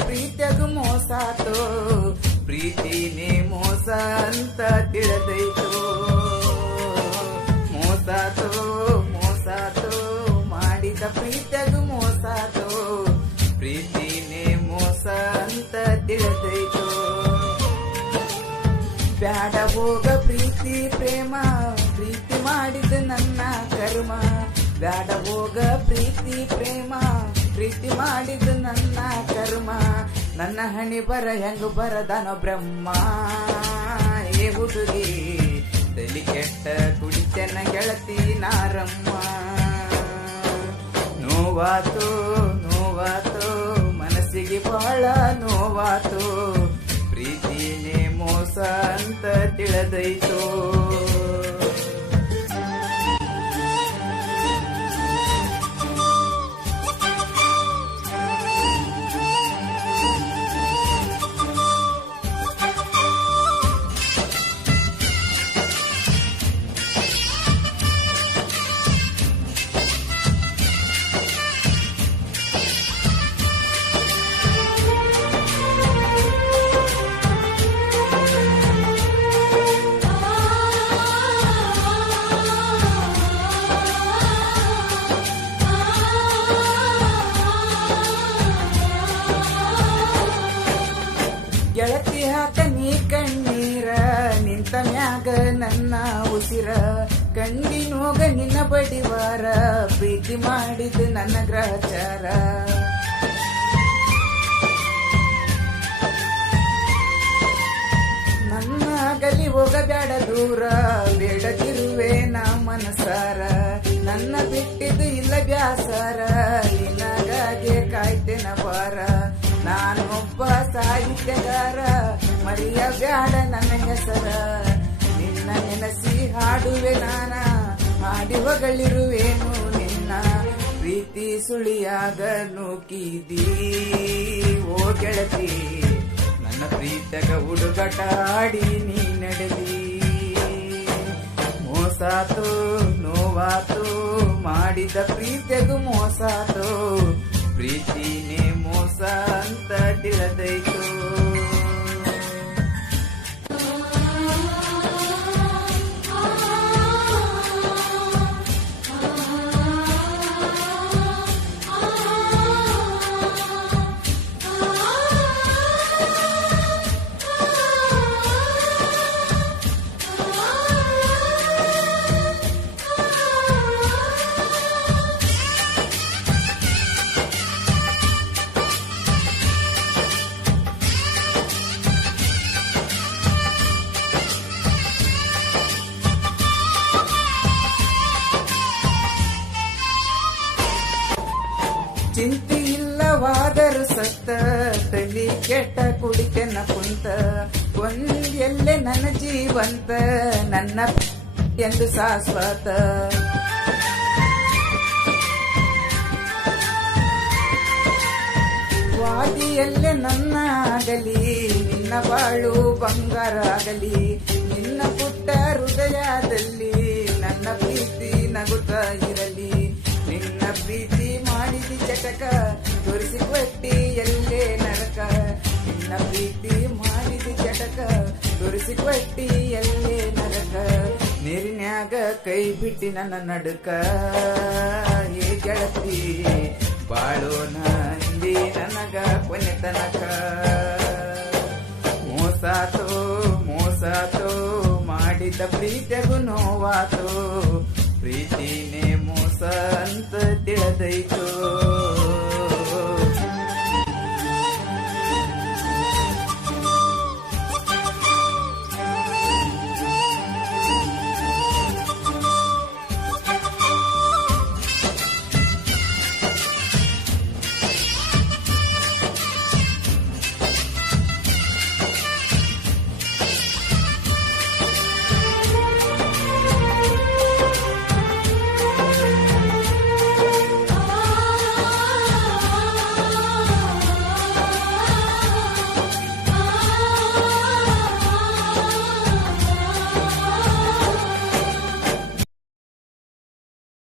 ಪ್ರೀತಿಯಾಗು ಮೋಸಾತೋ, ಪ್ರೀತಿನೇ ಮೋಸ ಅಂತ ತಿಳಿದೈತೋ. ಮೋಸಾತೋ ಮೋಸಾತೋ ಮಾಡಿದ ಪ್ರೀತಿಯಾಗು ಮೋಸಾತೋ, ಪ್ರೀತಿನೇ ಮೋಸ ಅಂತ ತಿಳಿದೈತೋ. ಬ್ಯಾಡ ಹೋಗ ಪ್ರೀತಿ ಪ್ರೇಮ, ಪ್ರೀತಿ ಮಾಡಿದ ನನ್ನ ಕರ್ಮ. ಬ್ಯಾಡ ಹೋಗ ಪ್ರೀತಿ ಪ್ರೇಮ, ಪ್ರೀತಿ ಮಾಡಿದ ನನ್ನ ಕರ್ಮ. ನನ್ನ ಹಣಿ ಬರ ಹೆಂಗ ಬರದನೋ ಬ್ರಹ್ಮ. ಏ ಹುಡುಗಿ ತಲಿ ಕೆಟ್ಟ ಕುಡಿತನ ಗೆಳತಿ ನಾರಮ್ಮ. ನೋವಾತು ನೋವಾತು ಮನಸ್ಸಿಗೆ ಬಹಳ ನೋವಾತು, ಪ್ರೀತಿನೇ ಮೋಸ ಅಂತ ತಿಳಿದೈತೋ. ಗೆಳತಿ ಹಾಕ ನೀ ಕಣ್ಣೀರ, ನಿಂತ ಮ್ಯಾಗ ನನ್ನ ಉಸಿರ. ಕಂಡಿನೋಗ ನಿನ್ನ ಬಡಿವಾರ, ಪ್ರೀತಿ ಮಾಡಿದ ನನ್ನ ಗ್ರಹಚಾರ. ನನ್ನ ಗಲಿ ಹೋಗಬ್ಯಾಡ ದೂರ, ಬೇಡದಿರುವೆ ನಾ ಮನಸಾರ. ನನ್ನ ಬಿಟ್ಟಿದ್ದು ಇಲ್ಲ ಬ್ಯಾಸಾರ, ನಿನಗಾಗೆ ಕಾಯ್ತೇನ ಬಾರ. ನಾನೊಬ್ಬ ಸಾಹಿತ್ಯಗಾರ, ಮರಿಯ ಬ್ಯಾಡ ನನ್ನ ಹೆಸರ. ನಿನ್ನ ನೆನಸಿ ಹಾಡುವೆ ನಾನ, ಹಾಡಿ ಹೊಗಳಿರುವೇನು ನಿನ್ನ. ಪ್ರೀತಿ ಸುಳಿಯಾಗ ನೂಕಿದಿ ಓ ಗೆಳತಿ, ನನ್ನ ಪ್ರೀತಗ ಹುಡುಗಾಟ ಆಡಿ ನೀ ನಡೆದಿ. ಮೋಸಾತು ನೋವಾತು ಮಾಡಿದ ಪ್ರೀತಿಗೂ ಮೋಸಾತು, ಪ್ರೀತಿನೇ ಮೋಸ ಅಂತ ತಿಳಿದೈತು. ಚಿಂತೆ ಇಲ್ಲವಾದರೂ ಸತ್ತ, ತಲಿ ಕೆಟ್ಟ ಕುಡಿಕೆನ ಕುಂತ. ಒಂದೆಲ್ಲೆ ನನ್ನ ಜೀವಂತ, ನನ್ನ ಎಂದು ಶಾಶ್ವತ. ವಾದಿಯಲ್ಲೇ ನನ್ನ ಆಗಲಿ, ನಿನ್ನ ಬಾಳು ಬಂಗಾರ ಆಗಲಿ. ನಿನ್ನ ಪುಟ್ಟ ಹೃದಯದಲ್ಲಿ ನನ್ನ ಪ್ರೀತಿ ನಗುತ್ತಾ ಇರಲಿ. ನಿನ್ನ ಪ್ರೀತಿ ಮಾಡಿದಿ ಚಟಕ, ತೋರಿಸಿಕೊಟ್ಟಿ ಎಲ್ಲೇ ನರಕ. ನಿನ್ನ ಪ್ರೀತಿ ಮಾಡಿದಿ ಚಟಕ, ತೋರಿಸಿಕೊಟ್ಟಿ ಎಲ್ಲೇ ನರಕ. ನೀರಿನ್ಯಾಗ ಕೈ ಬಿಟ್ಟಿ ನನ್ನ ನಡುಕ, ಏ ಗೆಳತಿ ಬಾಳೋಣ ಅಂದಿ ನನಗ ಕೊನೆ ತನಕ. ಮೋಸಾತೋ ಮೋಸಾತೋ ಮಾಡಿದ ಪ್ರೀತಿಗೂ ನೋವಾತೋ, ಪ್ರೀತಿನೇ ಮೋಸ ಅಂತ ತಿಳಿದೈತೋ.